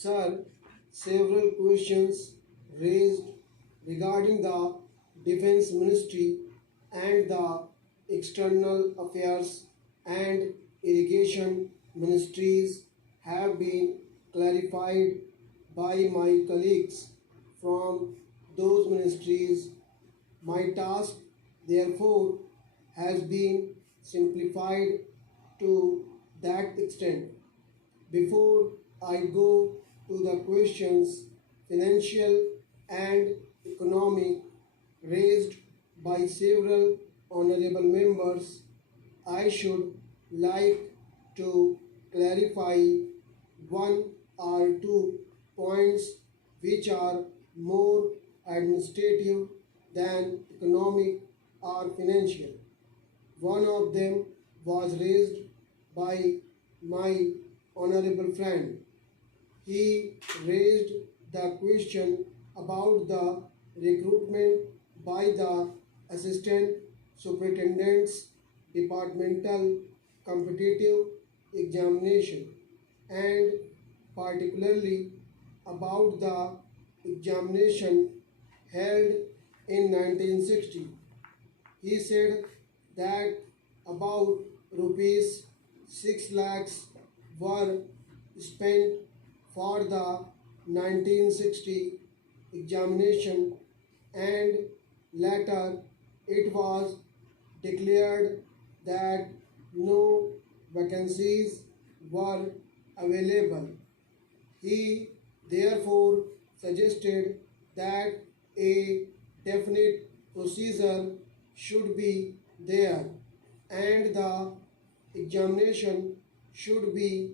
Sir, several questions raised regarding the Defense Ministry and the External Affairs and Irrigation Ministries have been clarified by my colleagues from those ministries. My task, therefore, has been simplified to that extent. Before I go to the questions financial and economic raised by several honorable members, I should like to clarify one or two points which are more administrative than economic or financial. One of them was raised by my honorable friend. He raised the question about the recruitment by the assistant superintendent's departmental competitive examination and particularly about the examination held in 1960. He said that about rupees 6 lakhs were spent for the 1960 examination and later it was declared that no vacancies were available. He therefore suggested that a definite procedure should be there and the examination should be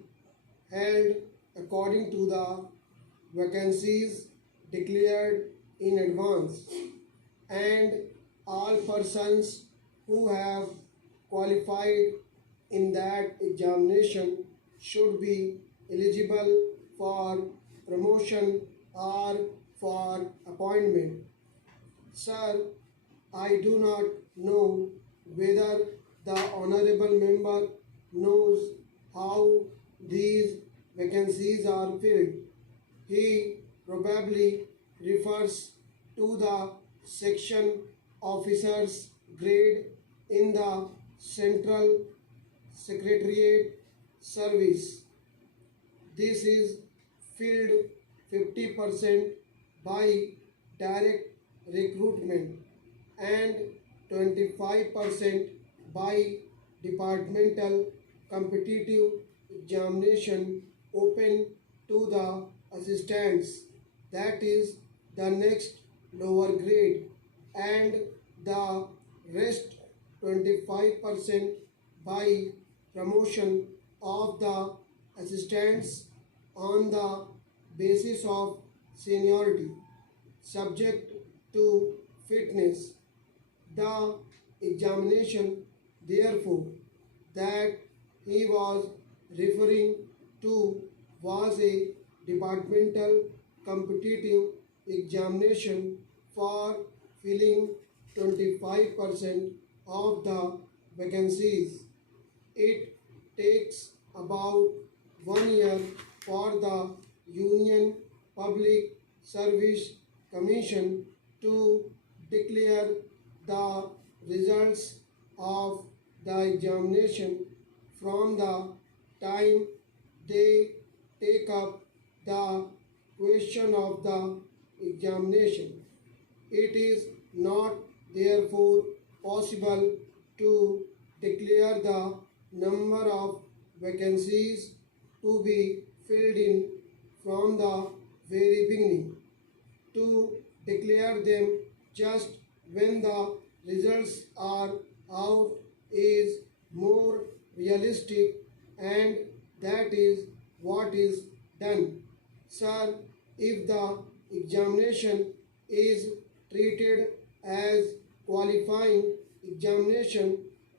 held according to the vacancies declared in advance, and all persons who have qualified in that examination should be eligible for promotion or for appointment. Sir, I do not know whether the honorable member knows how these vacancies are filled. He probably refers to the section officers grade in the Central Secretariat Service. This is filled 50% by direct recruitment and 25% by departmental competitive examination open to the assistants, that is the next lower grade, and the rest 25% by promotion of the assistants on the basis of seniority subject to fitness. The examination, therefore, that he was referring to was a departmental competitive examination for filling 25% of the vacancies. It takes about 1 year for the Union Public Service Commission to declare the results of the examination from the time they take up the question of the examination. It is not therefore possible to declare the number of vacancies to be filled in from the very beginning. To declare them just when the results are out is more realistic, and that is what is done. Sir, if the examination is treated as qualifying examination,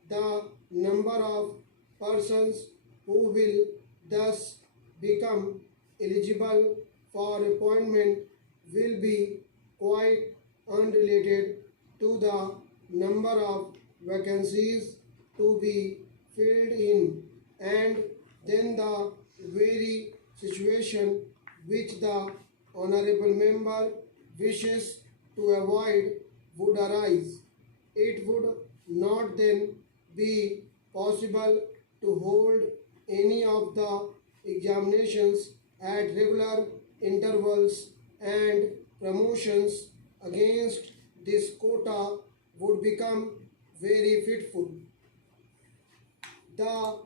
the number of persons who will thus become eligible for appointment will be quite unrelated to the number of vacancies to be filled in, and then the very situation which the honorable member wishes to avoid would arise. It would not then be possible to hold any of the examinations at regular intervals, and promotions against this quota would become very fitful. The